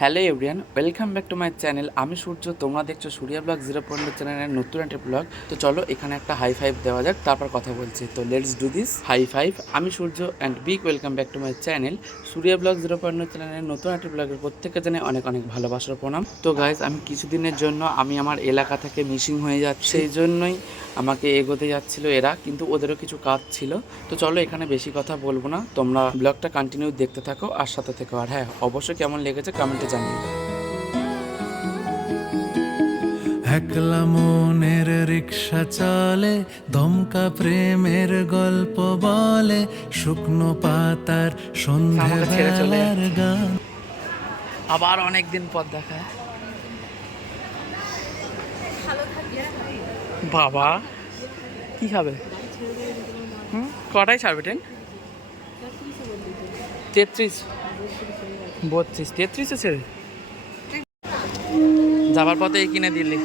Hello everyone, welcome back to my channel. আমি সূর্য, তোমরা দেখছো সূর্যা ব্লগ 0.0 চ্যানেলের নতুন একটা ব্লগ। তো চলো এখানে একটা হাই ফাইভ দেওয়া যাক, তারপর কথা বলছি। তো let's do this high five. আমি Surya and big welcome back to my channel Surya vlog 0.0 চ্যানেলের নতুন একটা ব্লগের প্রত্যেককে জানাই অনেক অনেক ভালোবাসার প্রণাম। তো গাইজ, আমি কিছুদিনের জন্য আমি আমার এলাকা থেকে মিসিং হয়ে যাচ্ছি, সেই জন্যই আমাকে এগোতে যাচ্ছিল এরা, কিন্তু ওদেরও কিছু কাজ ছিল। তো চলো এখানে বেশি কথা বলবো না, তোমরা ব্লগটা কন্টিনিউ দেখতে থাকো আর সাথে থেকো। আর হ্যাঁ, অবশ্যই কেমন লেগেছে কমেন্টে জানিও। একলা মনের রিক্সা চলে, দমকা প্রেমের গল্প বলে, শুকনো পাতার আমাকে ছেড়ে চলে সন্ধেবেলার যাচ্ছে, গান। আবার অনেক দিন পর দেখা। বাবা কি খাবে? কটাই ছাড়বে ট্রেন? 33, 32, 33 ছেড়ে যাবার পথে এই কিনে দিলি,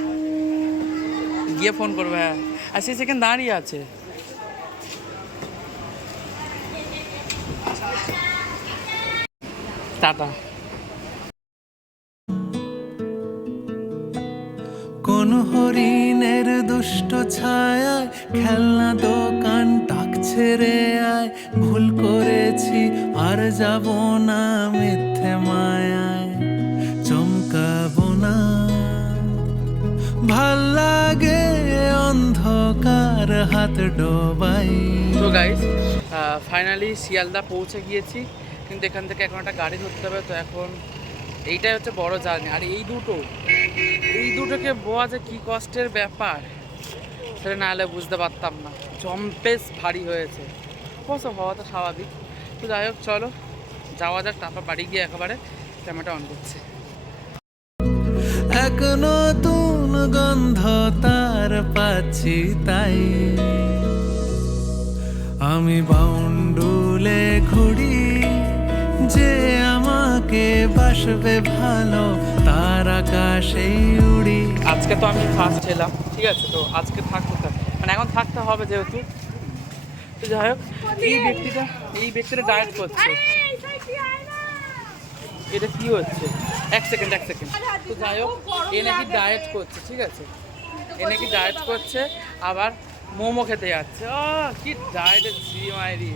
গিয়ে ফোন করবে। হ্যাঁ, আর সেই সেকেন্ড দাঁড়িয়ে আছে। টাটা। কোন হরিণের দুষ্ট ছায়ায় খেলনা দোকান ডাকছে রে আয়, ভুল করেছি আর যাব না মিথ্যে মায়ায়, চমকাবো না। ভাল লাগে অন্ধকার হাত ডোবাই। তো গাইস, ফাইনালি শিয়ালদা পৌঁছে গিয়েছি, কিন্তু এখান থেকে এখন একটা গাড়ি ধরতে হবে। তো এখন এইটাই হচ্ছে বড় জার্নি। আর এই দুটোকে বোয়া যে কী কষ্টের ব্যাপার, সেটা না হলে বুঝতে পারতাম না। জম্পেস ভারী হয়েছে, অবশ্য হওয়া তো স্বাভাবিক। তো যাই হোক, চলো যাওয়া যাক, তারপর বাড়ি গিয়ে একেবারে ক্যামেরাটা অন করছে। এক নতুন গন্ধ তার পাচ্ছি তাই, আমি বাউন্ডুলে ঘুরি, যে আমাকে বাসবে ভালো তার আকাশেই উড়ি। আজকে তো আমি ফার্স্ট এলাম, ঠিক আছে, তো আজকে থাকতে মানে এখন থাকতে হবে যেহেতু। তো যাই হোক, এই ব্যক্তিটা ডায়েট করছে। এটা কি হচ্ছে? এক সেকেন্ড। তো যাই হোক, এ নাকি ডায়েট করছে, ঠিক আছে, এ নাকি ডায়েট করছে, আবার মোমো খেতে যাচ্ছে। ও কি ডায়েটের মায়েরি।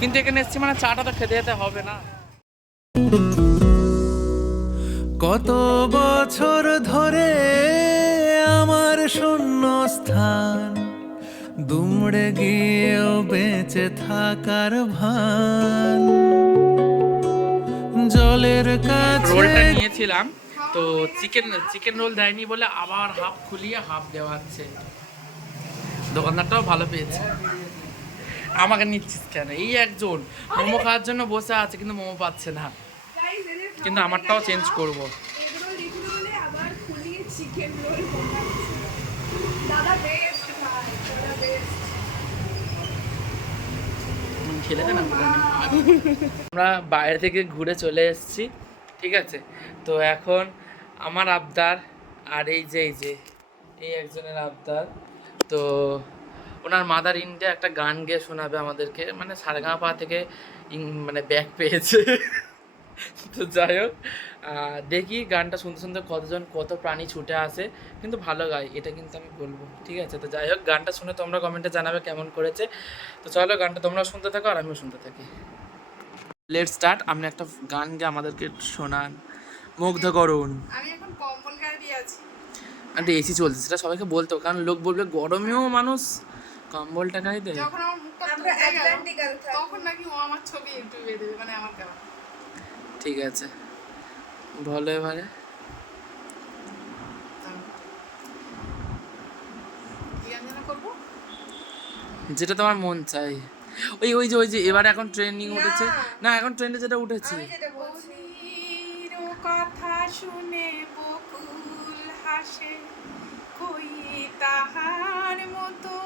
কিন্তু এখানে এসছি মানে চাটা তো খেতে যেতে হবে না। কত বছর ধরে আমার শূন্য স্থান, দুমড়ে গিয়েও বেঁচে থাকার ভান, জলের কাছে। রোলটা নিয়েছিলাম, তো চিকেন রোল দেয়নি বলে আবার হাফ খুলিয়ে হাফ দেওয়া হচ্ছে। দোকানদারটাও ভালো পেয়েছে। আমাকে নিচ্ছিস কেন? এই একজন মোমো খাওয়ার জন্য বসে আছে, কিন্তু মোমো পাচ্ছে না। কিন্তু আমারটাও চেঞ্জ করব। খেলে দে না। আমরা বাইরে থেকে ঘুরে চলে এসেছি, ঠিক আছে। তো এখন আমার আবদার, আর এই একজনের আবদার, তো ওনার মাদার ইন্ডিয়া একটা গান গেয়ে শোনাবে আমাদেরকে, মানে সারেগামাপা থেকে মানে ব্যাক পেয়েছে। তো যাই হোক, দেখি গানটা শুনতে শুনতে কত প্রাণী ছুটে আসে, কিন্তু ভালো গায় এটা কিন্তু আমি বলবো, ঠিক আছে। তো যাই হোক, গানটা শুনে তোমরা কমেন্টে জানাবে কেমন করেছে। তো চলো গানটা তোমরা শুনতে থাকো আর আমিও শুনতে থাকি। Let start. আপনি একটা গান গিয়ে আমাদেরকে শোনান, মুগ্ধ করুন। আমি এখন কম্বল গায়ে দিয়ে আছি। আন্টি এসি চলছে, সেটা সবাইকে বলতো, কারণ লোক বলবে গরমেও মানুষ কম্বলটা গায়ে দেয়। যখন আমার মুখটা আমরা ধুয়ে গেল, অ্যাটলান্টিকাল থাকবো। তখন নাকি ও আমার ছবি ইউটিউবে দেবে, মানে আমার গাওয়া। ঠিক আছে, বলো এবারে। কি গান যেন করবো? যেটা তোমার মন চাই। ওই যে এবারে এখন ট্রেন্ডিং উঠেছে না, এখন ট্রেন্ডে যেটা উঠেছে। আমি যেটা বলছি, বলির কথা শুনে বকুল হাসে, কই তাহার মতো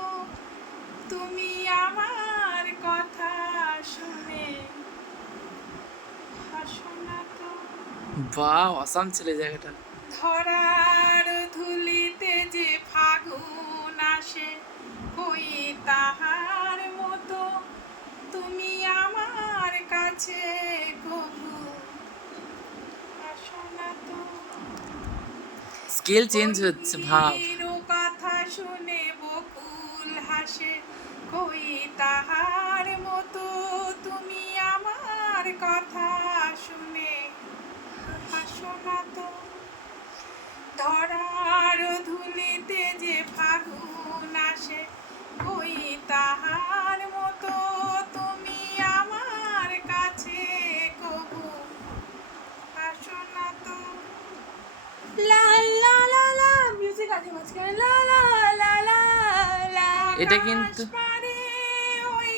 তুমি আমার কথা শুনে হাসো না তো। বাহ, আসাম ছেলে জায়গাটা। ধরার ধুলিতে যে ফাগুন আসে, কই তাহার মতো স্কেল চেঞ্জ হচ্ছে ভাব। কলির কথা শুনে বকুল হাসে, কই তাহার মতো তুমি আমার কথা শুনে হাসো না তো। ধরার ধুলিতে যে ফাগুন আসে, কই তাহার মতো তুমি আমার কাছে কবু আসো না তো। লা লা লা লা, মিউজিক আছে মাঝখানে, লা লা লা লা লা। এটা কিন্তু- আকাশ পারে ওই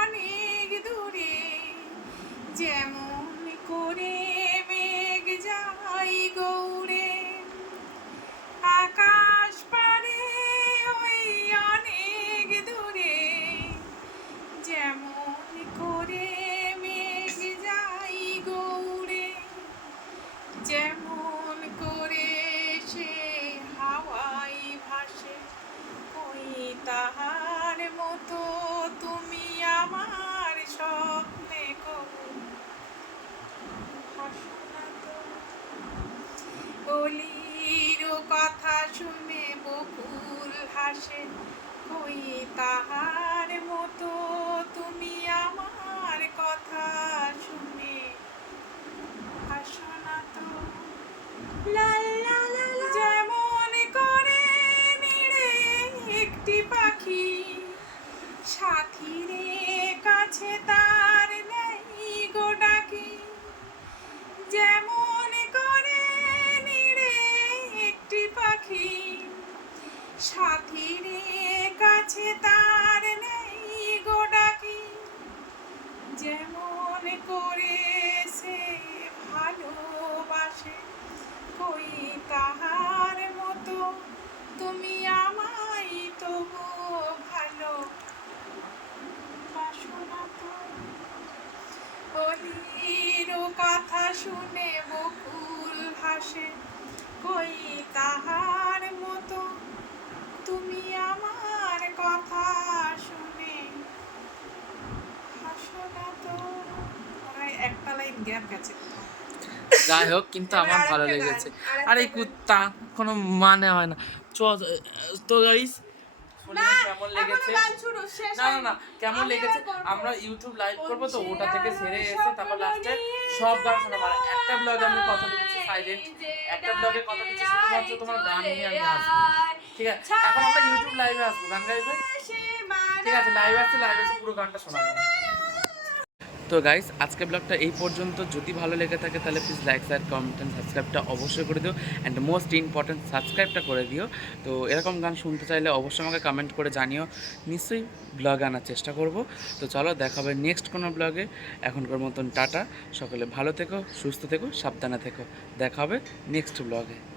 অনেক দূরে, যেমন করে মেঘ যায় গৌড়ে। আকাশ পারে ওই অনেক দূরে, যেমন করে মেঘ যায় গৌড়ে। যেমন করে সে হাওয়ায় ভাসে, ওই তাহার মতো তুমি আমার স্বপ্নে কবু হাসো না তো। কলির কথা শুনে বকুল হাসে, কই তাহার মতো তুমি আমার কথা শুনে হাসো না তো। যেমন করে নিড়ে একটি পাখি, সাথীরে কাছে তার নেই গো ডাকি। যেমন করে নিড়ে একটি পাখি, সাথীরে কাছে তার নেই গো ডাকি। যেমন করে সে ভালোবাসে, কই তাহার মতো তুমি আমায় তবু ভালো বাসো না তো। কলির কথা শুনে বকুল হাসে, কই তাহার মতো তুমি আমার কথা শুনে হাসো না তো। একটা লাইন গ্যাপ গেছে। যাই হোক, কিন্তু আমার ভালো লেগেছে। আর এই কুত্তা কোনো মানে হয় না। তো গাইস, কেমন লেগেছে? না না না, কেমন লেগেছে? আমরা ইউটিউব লাইভ করবো, তো ওটা থেকে সেরে এসে তারপর লাস্টে সব গান শোনাবো। আর একটা ব্লগে আমি কথা দিচ্ছি সাইলেন্ট, একটা ব্লগে কথা দিচ্ছি শুধুমাত্র তোমার গান নিয়ে আমি আসবো। ঠিক আছে, এখন আমরা ইউটিউব লাইভে আসবো, গান গাইবে। ঠিক আছে, লাইভে আসছে, লাইভে এসে পুরো গানটা শোনাবো। তো গাইস, আজকে ব্লগটা এই পর্যন্ত। যদি ভালো লেগে থাকে তাহলে please like, share, comment and সাবস্ক্রাইবটা অবশ্যই করে দিও। অ্যান্ড মোস্ট ইম্পর্টেন্ট, সাবস্ক্রাইবটা করে দিও। তো এরকম গান শুনতে চাইলে অবশ্যই আমাকে কমেন্ট করে জানিও, নিশ্চয়ই ব্লগ আনার চেষ্টা করব। তো চলো, দেখা হবে নেক্সট কোনো ব্লগে। এখনকার মতন টাটা, সকলে ভালো থেকো, সুস্থ থেকো, সাবধানে থেকো। দেখা হবে নেক্সট ব্লগে।